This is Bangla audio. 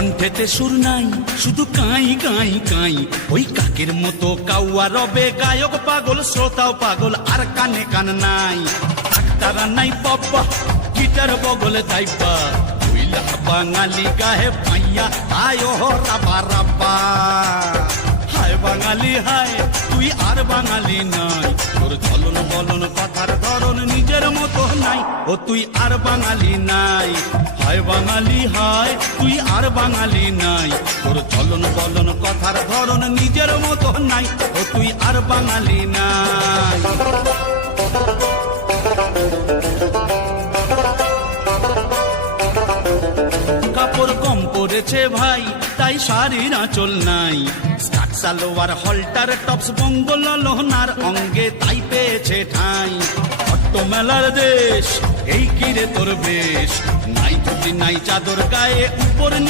কণ্ঠেতে সুর নাই, শুধু কাই কাই কাই। ওই কাকের মতো কাউয়া রবে, গায়ক পাগল শ্রোতাও পাগল, আর কানে কান নাই। ডাক্তারা নাই বাবা, গিটার বগলে দাইবা, তুইলা বাঙালি গাহে পাইয়া আয় রাবা রাবা। হায় বাঙালি হায়, তুই আর বাঙালি নাই, তোর চলন বলন কথার ধরন নিজের মতো নাই। ও তুই আর বাঙালি নাই, হায় বাঙালি হায়, তুই আর বাঙালি নাই, তোর চলন বলন কথার ধরন নিজের মতো নাই। ও তুই আর বাঙালি নাই। কাপড় কম পড়েছে ভাই, তাই শাড়ির আঁচল নাই। স্কার্ট সালোয়ার হলটার টপস বঙ্গল লোহনার অঙ্গে তাই পেয়েছে ঠাঁই। অট্ট মেলার দেশ এই কিরে তোর বেশ, নাই ধুতি নাই চাদর গায়ে, উপর